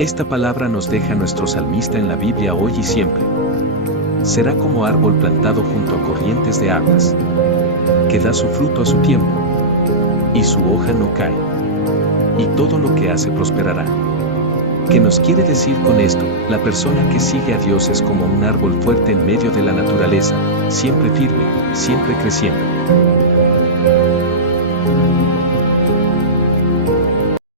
Esta palabra nos deja nuestro salmista en la Biblia hoy y siempre. Será como árbol plantado junto a corrientes de aguas, que da su fruto a su tiempo, y su hoja no cae, y todo lo que hace prosperará. ¿Qué nos quiere decir con esto? La persona que sigue a Dios es como un árbol fuerte en medio de la naturaleza, siempre firme, siempre creciendo.